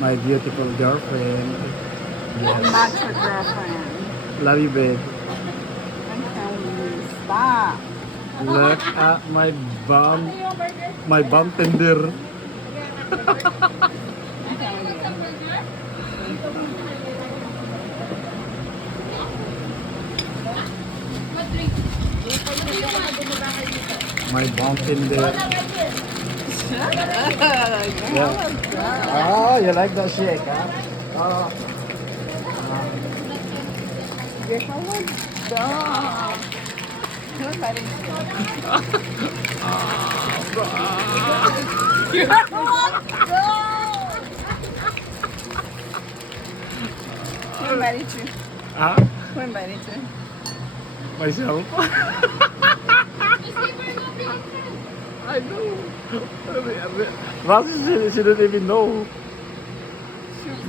My beautiful girlfriend. I'm Yes. not your girlfriend. Love you, babe. I'm telling you, stop. Look at my bum tender. I'm telling you. My bum tender. Yeah. Oh, you like that shake, huh? Oh. Yes, I want dog. Nobody Who invited you? Ah, Who invited you? myself. I know. Rosie, she didn't even know.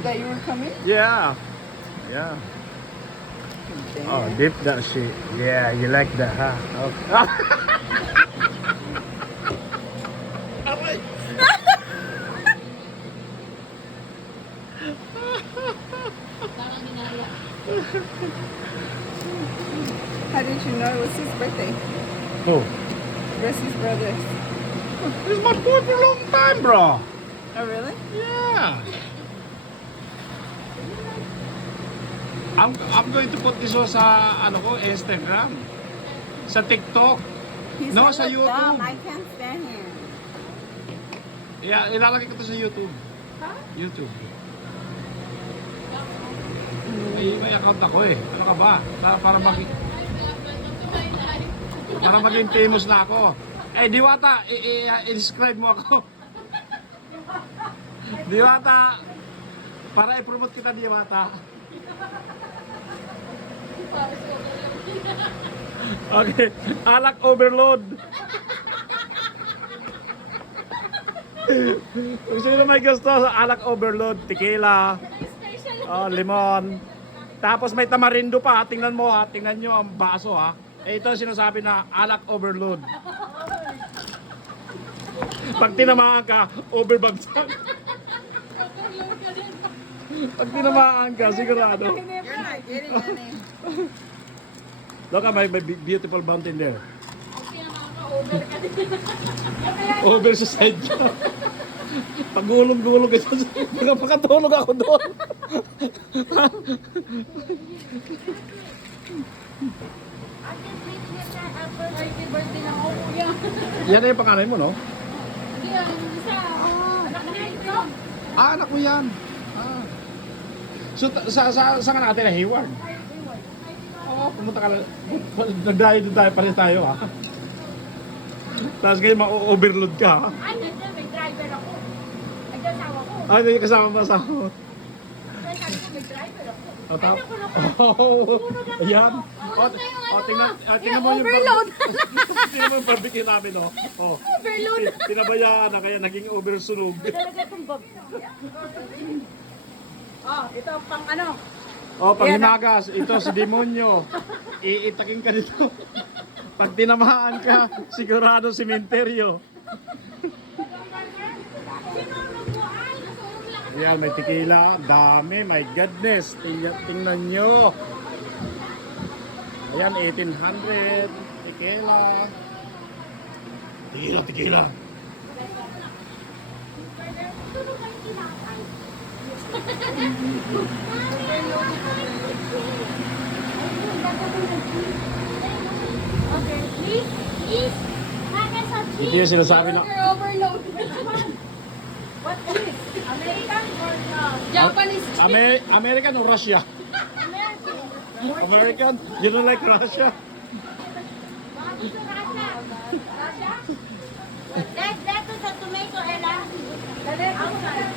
That you were coming? Yeah. Yeah. Oh, Damn. dip that shit. Yeah, you like that, huh? Okay. Aray. How did you know it was his birthday? Oh, Rosie's brother's. this is my boy for a long time, bro. Oh, really? Yeah. I'm going to put this on sa ano ko, Instagram. Sa TikTok. He's No, hella sa YouTube. dumb. I can't stand him. Yeah, ilalagay ko to sa YouTube. YouTube. May account ako eh. Ano ka ba? Para maging famous na ako. Eh, Diwata, i-describe mo ako. Diwata, para i-promote kita, Diwata. Okay, alak overload. Kung sino may gusto sa alak overload, tequila, limon. Tapos may tamarindo pa, tingnan mo ha, tingnan nyo ang baso ha. Eh, ito ang sinasabi na alak overload. Pag tinamaan ka, overbagsak. Pag tinamaan ka, sigurado. You're not getting any. Look at my beautiful mountain there. Over sa side niya. Pagulong-gulong ito. Makatulog ako doon. Yan na yung panganay mo, no? Ah, anak mo yan. Ah. So, sa ka natin na Hayward? Oo, pumunta ka lang. Nagdayo doon tayo, pares tayo ha. Tapos ngayon ma-overload ka ha. Ay, nandiyan, may driver ako. Nagkasawa ko. Ay, hindi kasama mo sa ako. Kaya sabi ko, may driver ako. O, tap. Oh, ayan. Tingnan mo yung overload. Tingnan mo yung barbecue namin, oh. Oh. Overload. Tinabayaan na kaya naging oversunog. Talaga itong bag. Oh, ito pang ano? Oh, pag hinagas, ito si demonyo. Iitakin ka dito. Pag tinamaan ka, sigurado sementeryo. Ayan, may tequila. Dami, my goodness. Tingnan nyo. Ayan, 1800. Tequila. Tequila. Okay, please. Nakaka sa cheese. Hindi yung sinasabi na... Burger overload. What is? American or Japanese cheese? American or Russia? American. American? You don't like Russia? Baka gusto Russia. Russia? Lettuce sa tomato, Ella. Outside.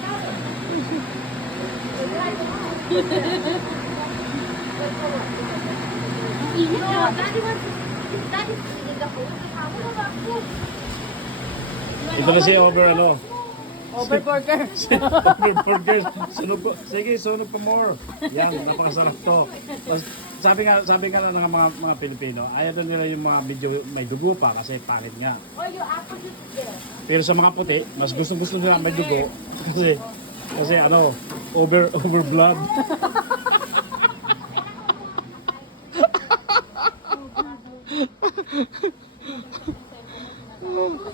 No, Daddy wants Daddy's eating the food. Wala ba food? Ito na si Over ano? Overburger. Overburgers. Sunog po. Sige, sunog pa more. Yan, napakasarap to. Tapos, sabi nga ng mga Pilipino, ayaw doon nila yung mga medyo may dugo pa kasi pangit nga. Oh, your apple juice is there. Pero sa mga puti, mas gusto nila may dugo kasi Kasi ano, over blood.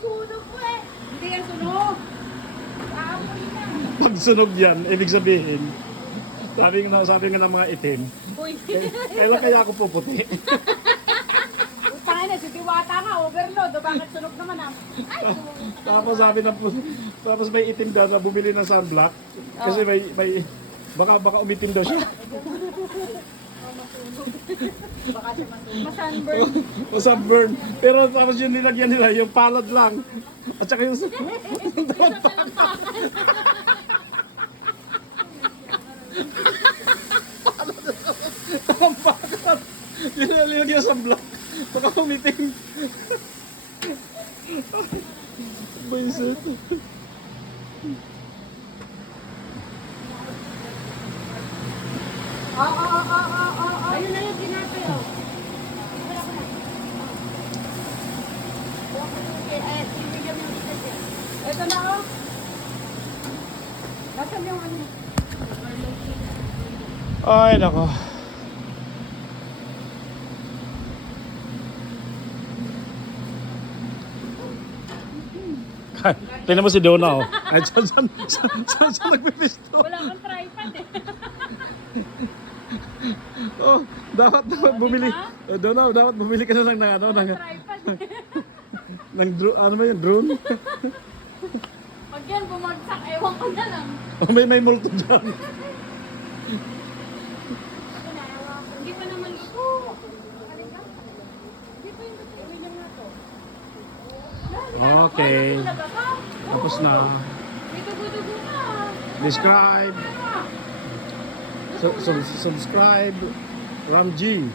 Sunog po eh. Hindi yan sunog. Aamoy na. Pag sunog yan, ibig sabihin, sabi nga ng mga itim, Uy. kailan kaya ako puputi? Utangin na, si Diwata nga, overload. O bakit sunog naman ah? Ay, Tapos sabi ng tapos may itim daw na bumili ng sunblock kasi may baka umitim daw siya. Baka siya masunburn. O sunburn. Pero tapos yung nilagyan nila, yung palad lang. At saka yung tampakan. Yung nilagyan sa block. Baka umitim. Baisit. ayun na yung ginapay oh. Wala ko na. Eh, ibigyan mo dito siya. Ito na oh. Nasaan yung ano? Ay, nako. Tingnan mo si Donna, oh. Ay, saan nagpipisto? Wala kang tripod eh. Oh, dapat bumili. Donna, dapat bumili ka na lang ng ano, ng Tripod eh. ano ba yun, drone? Pag yan bumagsak, ewan ko na lang. Oh, may multo dyan. Hindi pa naman ito. Hindi pa yung uwi lang na to. Okay. Tapos na. May dugo-dugo na. Describe. Subscribe. Ram G.